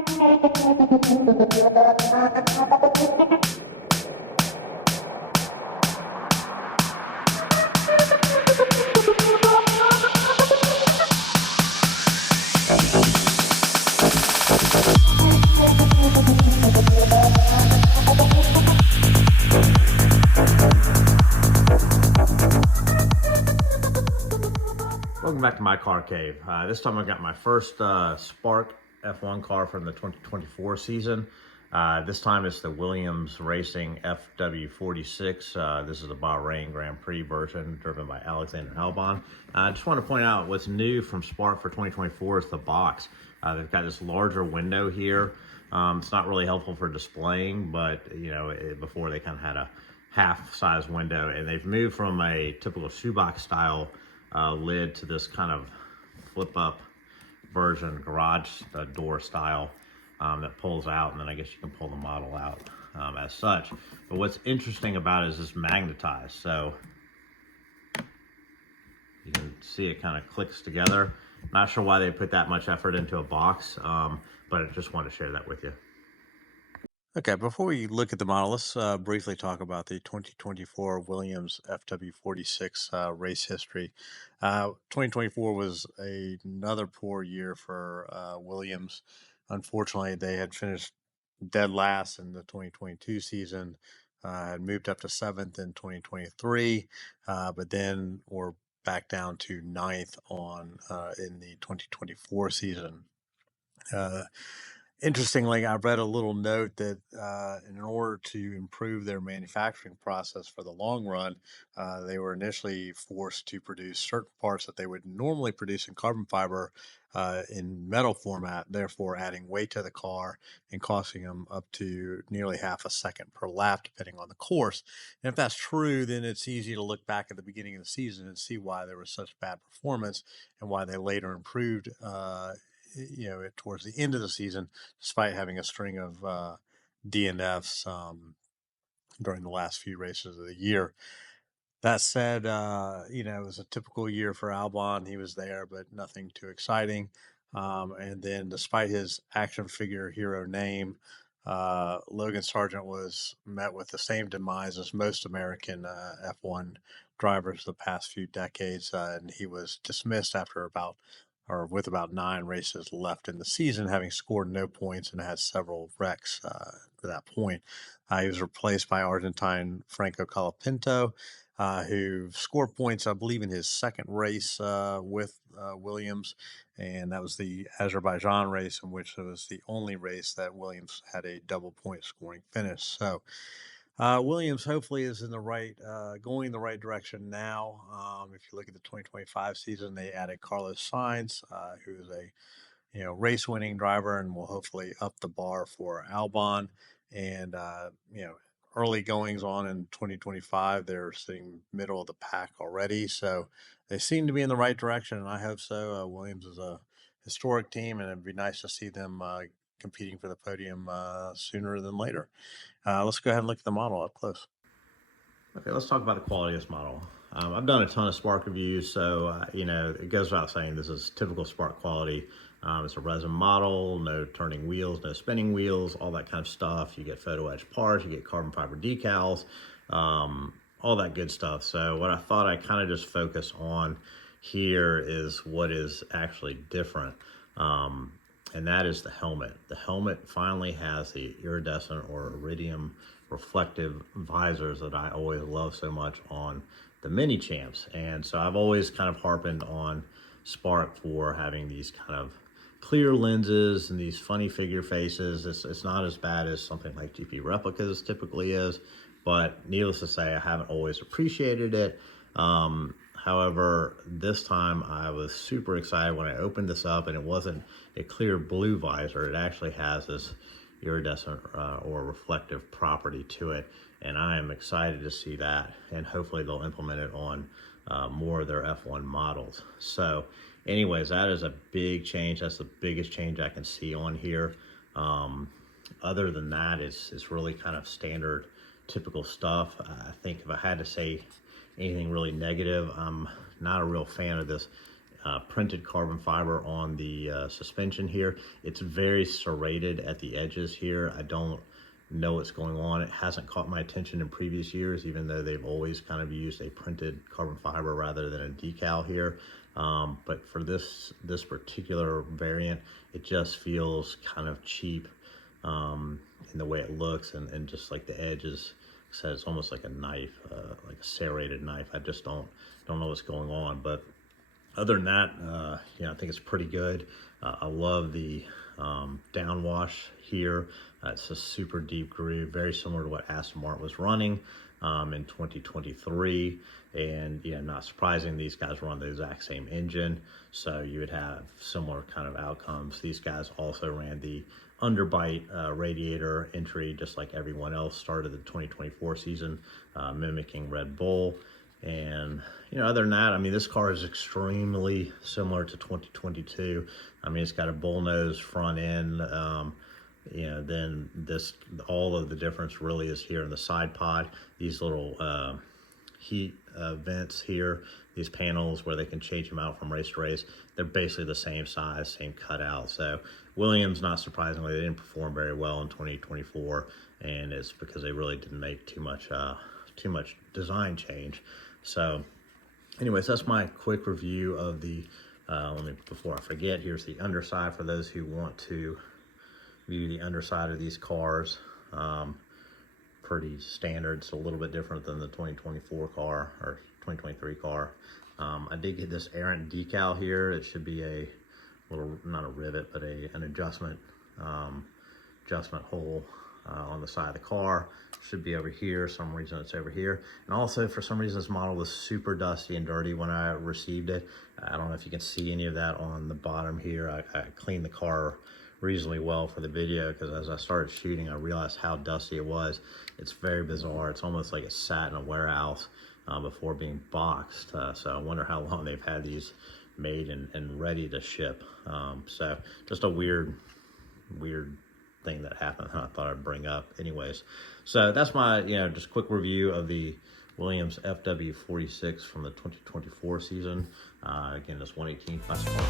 Welcome back to my car cave. This time I got my first Spark F1 car from the 2024 season. This time it's the Williams Racing FW46. This is the Bahrain Grand Prix version driven by Alex Albon. I just want to point out what's new from Spark for 2024 is the box. They've got this larger window here. It's not really helpful for displaying, but you know, before they kind of had a half-size window, and they've moved from a typical shoebox style lid to this kind of flip-up version, garage door style that pulls out, and then I guess you can pull the model out as such. But what's interesting about it is it's magnetized, so you can see it kind of clicks together. Not sure why they put that much effort into a box, but I just wanted to share that with you. Okay, before we look at the model, let's briefly talk about the 2024 Williams FW46 race history. 2024 was another poor year for Williams. Unfortunately, they had finished dead last in the 2022 season, had moved up to 7th in 2023, but then were back down to 9th in the 2024 season. Interestingly, I read a little note that in order to improve their manufacturing process for the long run, they were initially forced to produce certain parts that they would normally produce in carbon fiber in metal format, therefore adding weight to the car and costing them up to nearly half a second per lap, depending on the course. And if that's true, then it's easy to look back at the beginning of the season and see why there was such bad performance and why they later improved towards the end of the season, despite having a string of DNFs during the last few races of the year. That said, it was a typical year for Albon. He was there, but nothing too exciting. And then despite his action figure hero name, Logan Sargent was met with the same demise as most American F1 drivers the past few decades, and he was dismissed with about 9 races left in the season, having scored no points and had several wrecks to that point. He was replaced by Argentine Franco Colapinto, who scored points, I believe, in his second race with Williams, and that was the Azerbaijan race, in which it was the only race that Williams had a double point scoring finish. So Williams hopefully is in going in the right direction now. If you look at the 2025 season, they added Carlos Sainz, who is a race-winning driver and will hopefully up the bar for Albon. And early goings on in 2025, they're sitting middle of the pack already, so they seem to be in the right direction, and I hope so. Williams is a historic team, and it'd be nice to see them competing for the podium sooner than later. Let's go ahead and look at the model up close. Okay, let's talk about the quality of this model. I've done a ton of Spark reviews, so it goes without saying this is typical Spark quality. It's a resin model, no turning wheels, no spinning wheels, all that kind of stuff. You get photo etch parts, you get carbon fiber decals, all that good stuff. So what I thought I kind of just focus on here is what is actually different. And that is the helmet. The helmet finally has the iridescent or iridium reflective visors that I always love so much on the mini champs. And so I've always kind of harped on Spark for having these kind of clear lenses and these funny figure faces. It's not as bad as something like GP replicas typically is, but needless to say, I haven't always appreciated it. However, this time I was super excited when I opened this up, and it wasn't a clear blue visor. It actually has this iridescent or reflective property to it, and I am excited to see that, and hopefully they'll implement it on more of their F1 models. So anyways, that is a big change. That's the biggest change I can see on here. Other than that, it's really kind of standard, typical stuff. I think if I had to say anything really negative, I'm not a real fan of this printed carbon fiber on the suspension here. It's very serrated at the edges here. I don't know what's going on. It hasn't caught my attention in previous years, even though they've always kind of used a printed carbon fiber rather than a decal here. But for this particular variant, it just feels kind of cheap in the way it looks, and just like the edges. So it's almost like a knife, like a serrated knife. I just don't know what's going on. But other than that, I think it's pretty good. I love the downwash here. It's a super deep groove, very similar to what Aston Martin was running in 2023. And not surprising, these guys run the exact same engine, so you would have similar kind of outcomes. These guys also ran the underbite radiator entry, just like everyone else started the 2024 season, mimicking Red Bull. And other than that, I mean, this car is extremely similar to 2022. I mean, it's got a bullnose front end. Then all of the difference really is here in the side pod. These little heat vents here, these panels where they can change them out from race to race, they're basically the same size, same cutout. So Williams, not surprisingly, they didn't perform very well in 2024, and it's because they really didn't make too much design change. So anyways, that's my quick review of the before I forget, here's the underside for those who want to view the underside of these cars. Pretty standard. It's a little bit different than the 2024 car or 2023 car. I did get this errant decal here. It should be a little, not a rivet, but an adjustment hole on the side of the car. Should be over here. Some reason it's over here. And also, for some reason, this model was super dusty and dirty when I received it. I don't know if you can see any of that on the bottom here. I cleaned the car reasonably well for the video, because as I started shooting, I realized how dusty it was. It's very bizarre. It's almost like it sat in a warehouse before being boxed. So I wonder how long they've had these made and ready to ship. So just a weird thing that happened I thought I'd bring up. Anyways, so that's my just quick review of the Williams FW46 from the 2024 season. Again, this 118 classic car.